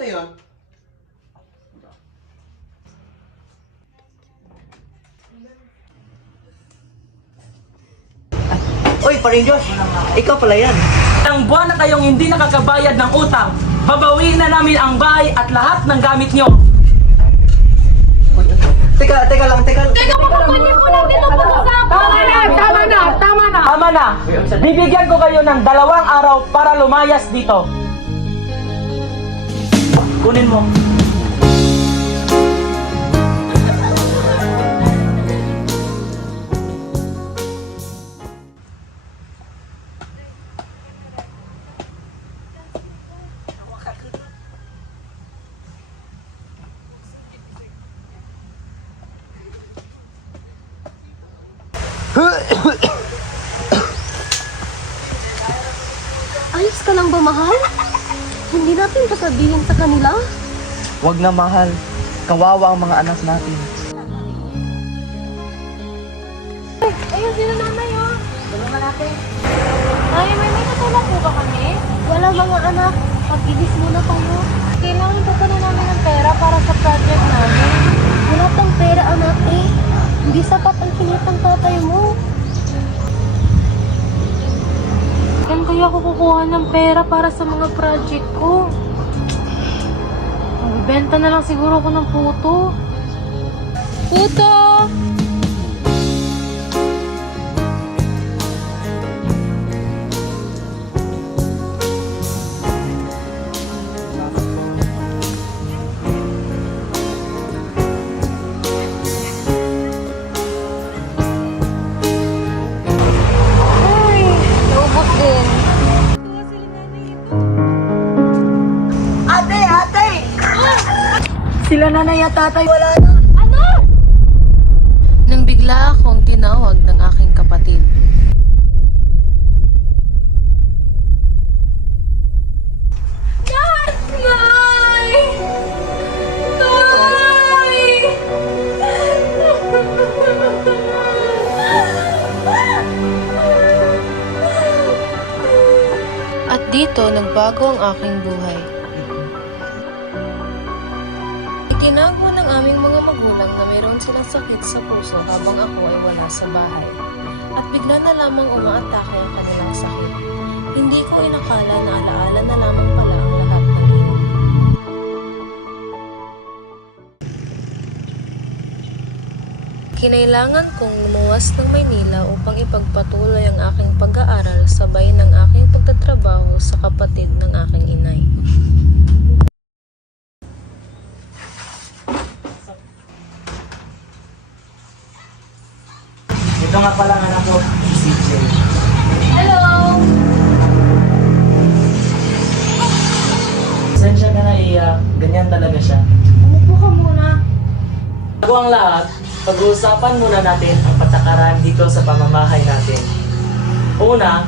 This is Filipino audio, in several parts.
Sino yun? Uy, paring Josh, ikaw pala yan. Ang buwan na kayong hindi nakakabayad ng utang, babawiin na namin ang bahay at lahat ng gamit nyo. Uy, teka lang. Teka, kapatid mo lang dito pag-usapan! Tama na! Bibigyan ko kayo ng 2 araw para lumayas dito. Kunin mo. Ayos ka lang ba, mahal? Hindi natin sasabihin sa kanila? Wag na, mahal. Kawawa ang mga anak natin. Ayun, sila nanay, oh. Tulungan natin. Ay, may katulong po ba kami? Wala, mga anak. Pag-ilis muna tayo. Kailangan pa na namin ng pera para sa project namin. Wala pang pera, anak, eh. Hindi sapat ang kinitang tatay mo. Saan kaya ako kukuha ng pera para sa mga project ko? Magbibenta na lang siguro ako ng puto. Puto! Ay, naubos din. Ate! Sila nanay at tatay wala na. Ano? Nang bigla akong tinawag ng aking kapatid. Nay! Nay! At dito nagbago ang aking buhay. Itinago ng aming mga magulang na mayroon silang sakit sa puso habang ako ay wala sa bahay. At bigla na lamang umaatake ang kanilang sakit. Hindi ko inakala na alaala na lamang pala ang lahat ng iyon. Kinailangan kong lumuwas ng Maynila upang ipagpatuloy ang aking pag-aaral sabay ng aking pagtatrabaho sa kapatid ng aking inay. Ito nga pala ang anak ko, si CJ. Hello! Sensya ka na, Iya. Ganyan talaga siya. Umupo ka muna. Bago ang lahat, pag-uusapan muna natin ang patakaran dito sa pamamahay natin. Una,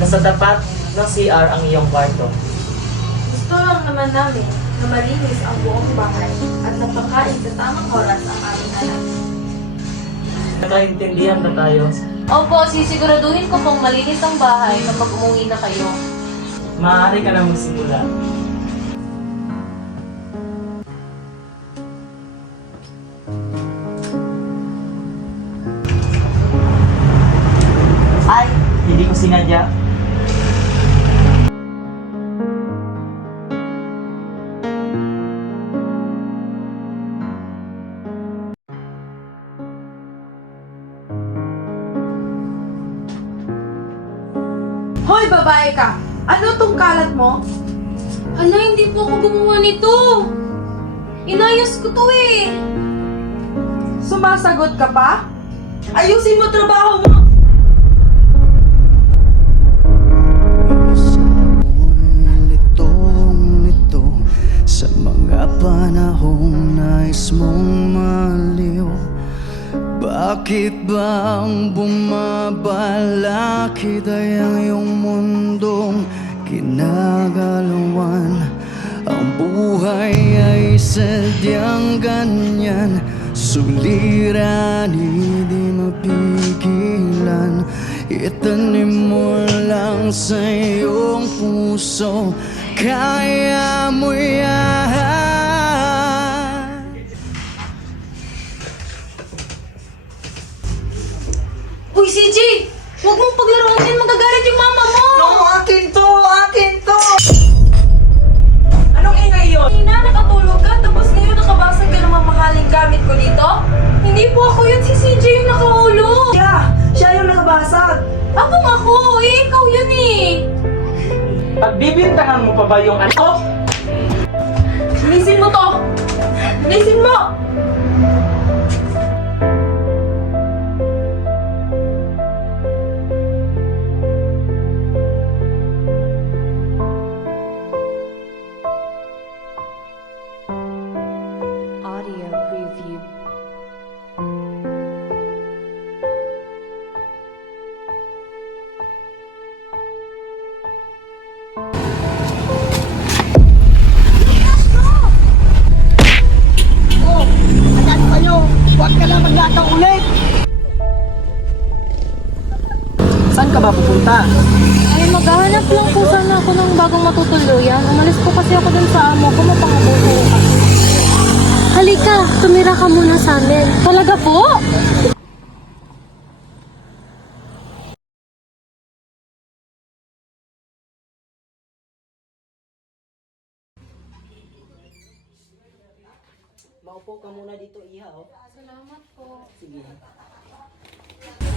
nasa tapat ng CR ang iyong kwarto. Gusto lang naman namin na malinis ang buong bahay at napakain sa tamang oras ang aming anak. Nakaintindihan ba tayo? Opo, sisiguraduhin ko pong malinis ang bahay kapag umuwi na kayo. Maaari ka na magsimula. Ay, hindi ko sinadya. Hoy, babae ka! Ano tong kalat mo? Hala, hindi po ako gumawa nito. Inayos ko to eh. Sumasagot ka pa? Ayusin mo trabaho mo! Litong-lito sa mga panahong nais mong maliw. Bakit ba ang bumabalakid ay ang iyong mundong kinagalawan? Ang buhay ay sadyang ganyan, suliranin di mapigilan. Itanim mo lang sa iyong puso kaya mo yan. Uy, CJ! Huwag mong paglaruan din, magagalit yung mama mo! No, akin to! Akin to! Anong ingay yun? Ina, nakatulog ka, tapos ngayon nakabasag ka ng mamahaling gamit ko dito? Hindi po ako yun, si CJ yung nakahulog. Siya yung nakabasag. Abang ako, ikaw yun eh. Pagbibintangan mo pa ba yung anak ko? Linisin mo to! Linisin mo! Audio preview. Saan ka ba pupunta? Ay, maghahanap lang po sana ako ng bagong matutuluyan. Umalis po kasi ako dun sa amo ko, mapangabuso ka. Halika, tumira ka muna sa amin. Talaga po? Maupo ka muna dito, Iha. Oh. Salamat po. Sige.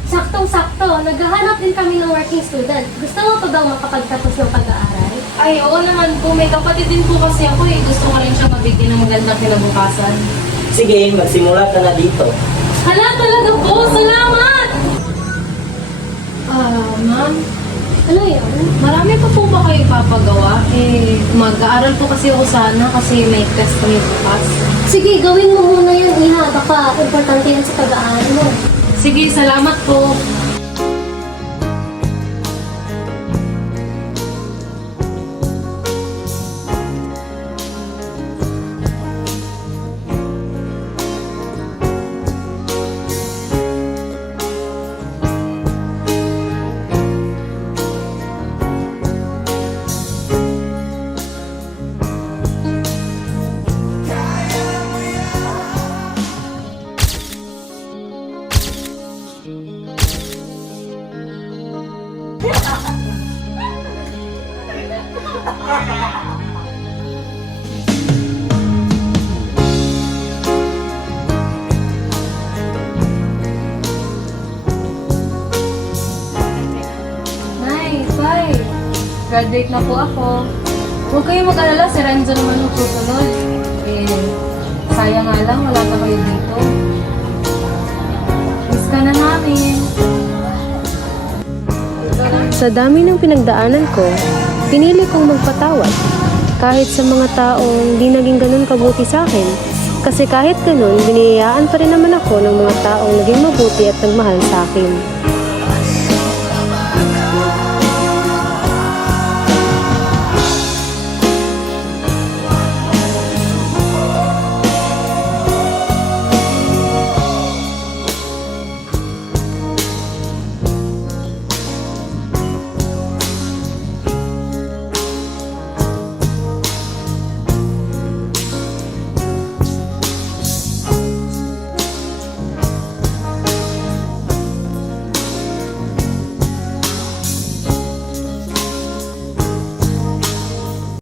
Saktong-sakto, naghahanap din kami ng working student. Gusto mo pa daw makapagtapos ng pag-aaral? Ay, oo naman po. May kapatid din po kasi ako eh. Gusto ko rin siya mabigyan ng magandang kinabukasan. Sige, magsimula ka na dito. Hala, talaga po! Salamat! Ma'am, Ano yun? marami pa po ba kayo ipapagawa? Mag-aaral po kasi ako sana kasi may test kami bukas. Sige, gawin mo muna yun, Iha. Baka importante yan sa pag-aaral mo. Sige, salamat po. Nice, bye. Graduate na po ako. Huwag kayong mag-alala, si Renzo naman yung susunod. Sayang nga lang, wala pa kayo dito. Miss ka na namin. Sa dami ng pinagdaanan ko, pinili kong magpatawad. Kahit sa mga taong di naging ganun kabuti sa akin. Kasi kahit ganun, biniyayaan pa rin naman ako ng mga taong naging mabuti at nagmahal sa akin.